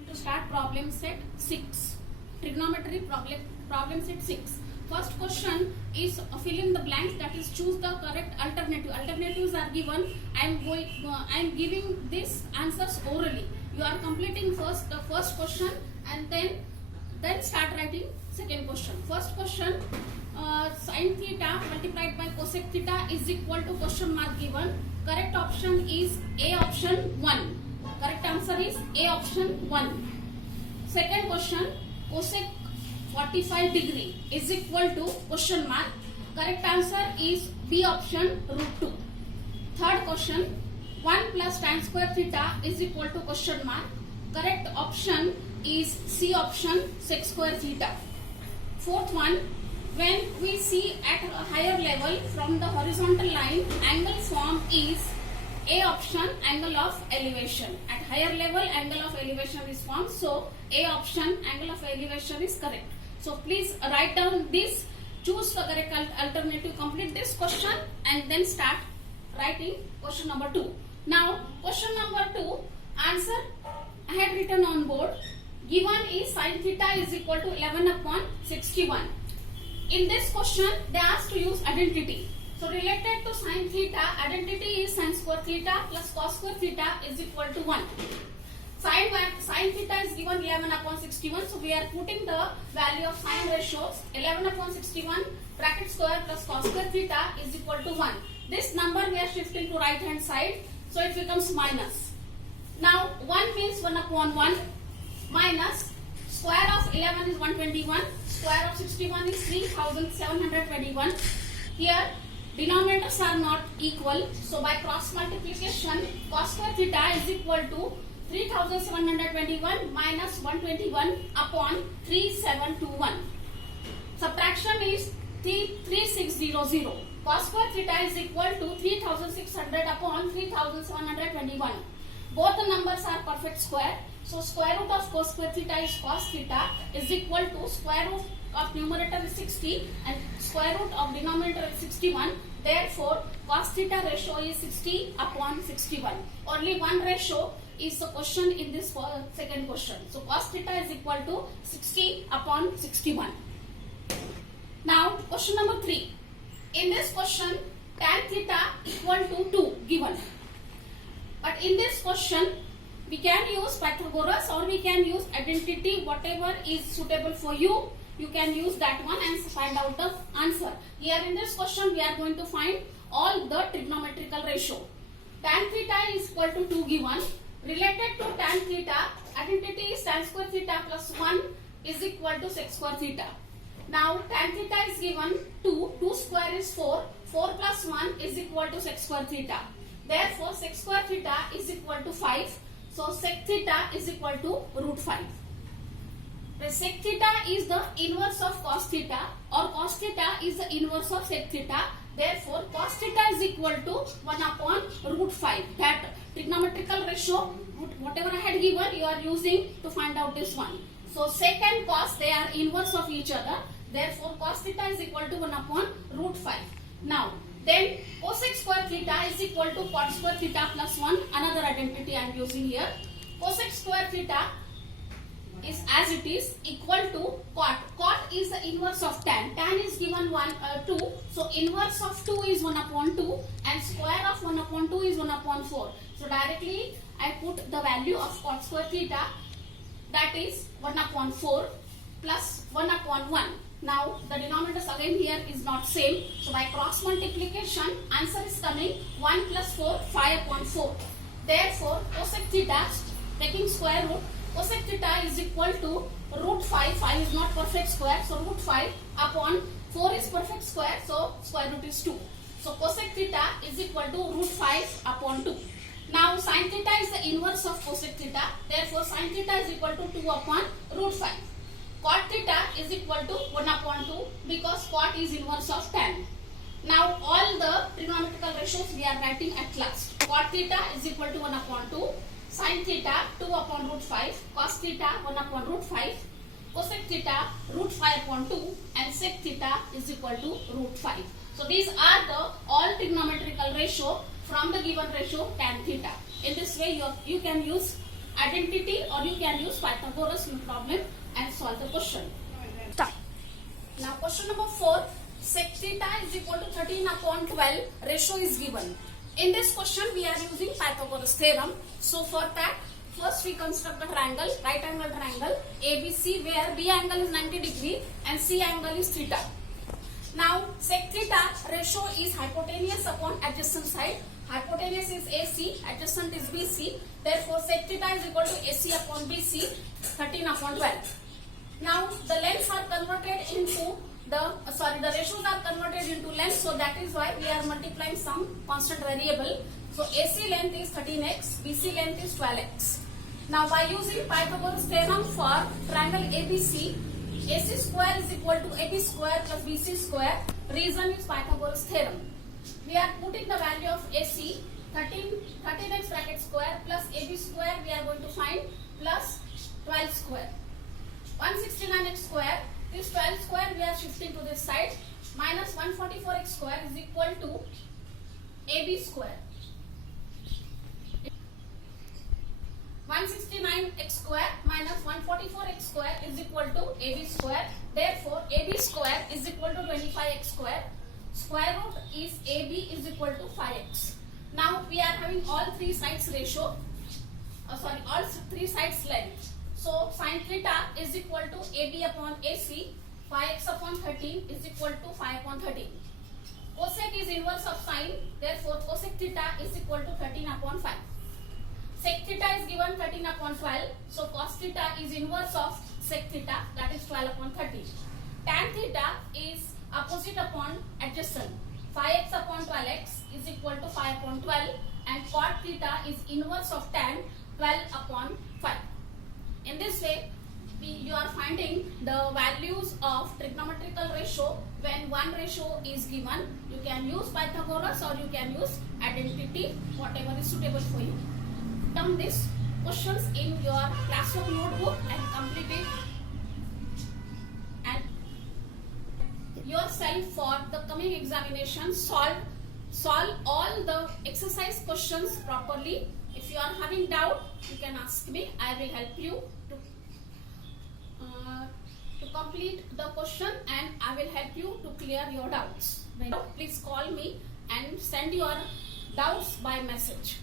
going to start problem set 6. Trigonometry problem set 6. First question is fill in the blanks, that is choose the correct alternative. Alternatives are given. I am giving these answers orally. You are completing first the first question and then start writing second question. First question, sin theta multiplied by cosec theta is equal to question mark given. Correct option is A, option 1. Correct answer is A, option 1. Second question, cosec 45 degree is equal to question mark. Correct answer is B, option √2. Third question, 1 plus tan square theta is equal to question mark. Correct option is C, option sec square theta. Fourth one, when we see at a higher level from the horizontal line, angle formed is A, option angle of elevation. At higher level, angle of elevation is formed. So A, option angle of elevation is correct. So please write down this, choose the correct alternative, complete this question and then start writing question number 2. Now question number 2, answer I had written on board. Given is sin theta is equal to 11/61. In this question, they asked to use identity. So related to sin theta, identity is sin square theta plus cos square theta is equal to 1. Sin theta is given 11/61. So we are putting the value of sin ratios. 11/61 bracket square plus cos square theta is equal to 1. This number we are shifting to right hand side. So it becomes minus. Now 1 means 1/1 minus square of 11 is 121. Square of 61 is 3721. Here denominators are not equal. So by cross multiplication, cos square theta is equal to 3721 minus 121 upon 3721. Subtraction is 3600. Cos square theta is equal to 3600 upon 3721. Both the numbers are perfect square. So square root of cos square theta is cos theta is equal to square root of numerator is 60 and square root of denominator is 61. Therefore, cos theta ratio is 60/61. Only one ratio is the question in this second question. So cos theta is equal to 60/61. Now question number 3. In this question, tan theta equal to 2 given. But in this question, we can use Pythagoras or we can use identity, whatever is suitable for you. You can use that one and find out the answer. Here in this question, we are going to find all the trigonometrical ratio. Tan theta is equal to 2 given. Related to tan theta, identity is tan square theta plus 1 is equal to sec square theta. Now tan theta is given 2. 2 square is 4. 4 plus 1 is equal to sec square theta. Therefore, sec square theta is equal to 5. So sec theta is equal to √5. The sec theta is the inverse of cos theta or cos theta is the inverse of sec theta. Therefore, cos theta is equal to 1/√5. That trigonometrical ratio, whatever I had given, you are using to find out this one. So sec and cos, they are inverse of each other. Therefore, cos theta is equal to 1/√5. Now, then cosec square theta is equal to cot square theta plus 1. Another identity I am using here. Cosec square theta is as it is equal to cot. Cot is the inverse of tan. Tan is given 2. So inverse of 2 is 1/2 and square of 1/2 is 1/4. So directly I put the value of cot square theta, that is 1/4 plus 1/1. Now the denominators again here is not same. So by cross multiplication, answer is coming 1 plus 4, 5/4. Therefore, cosec theta, taking square root, cosec theta is equal to √5. 5 is not perfect square. So √5 upon 4 is perfect square. So square root is 2. So cosec theta is equal to √5/2. Now sin theta is the inverse of cosec theta. Therefore, sin theta is equal to 2/√5. Cot theta is equal to 1/2 because cot is inverse of tan. Now all the trigonometrical ratios we are writing at last. Cot theta is equal to 1/2, sin theta 2/√5, cos theta 1/√5, cosec theta √5/2 and sec theta is equal to √5. So these are the all trigonometrical ratio from the given ratio tan theta. In this way you can use identity or you can use Pythagoras problem and solve the question. Start. Now question number 4. Sec theta is equal to 13 upon 12. Ratio is given. In this question we are using Pythagoras theorem. So for that, first we construct a triangle, right angle triangle ABC, where B angle is 90 degree and C angle is theta. Now sec theta ratio is hypotenuse upon adjacent side. Hypotenuse is AC, adjacent is BC. Therefore sec theta is equal to AC upon BC, 13 upon 12. Now the lengths are converted into the ratios are converted into length, so that is why we are multiplying some constant variable. So AC length is 13x, BC length is 12x. Now by using Pythagoras theorem for triangle ABC, AC square is equal to AB square plus BC square. Reason is Pythagoras theorem. We are putting the value of AC 13x bracket square plus AB square we are going to find plus 12 square. 169x square, this 12 square we are shifting to this side, minus 144x square is equal to AB square. 169x square minus 144x square is equal to AB square. Therefore AB square is equal to 25x square. Square root is AB is equal to 5x. Now we are having all three sides ratio, all three sides length. So sin theta is equal to AB upon AC, 5x upon 13 is equal to 5 upon 13. Cosec is inverse of sine, therefore cosec theta is equal to 13 upon 5. Sec theta is given 13 upon 12, so cos theta is inverse of sec theta, that is 12 upon 13. Tan theta is opposite upon adjacent, 5x upon 12x is equal to 5 upon 12, and cot theta is inverse of tan, 12 upon 5. In this way, you are finding the values of trigonometrical ratio. When one ratio is given, you can use Pythagoras or you can use identity, whatever is suitable for you. Turn these questions in your classwork notebook and complete it and yourself for the coming examination. Solve all the exercise questions properly. If you are having doubt, you can ask me. I will help you to complete the question and I will help you to clear your doubts. Please call me and send your doubts by message.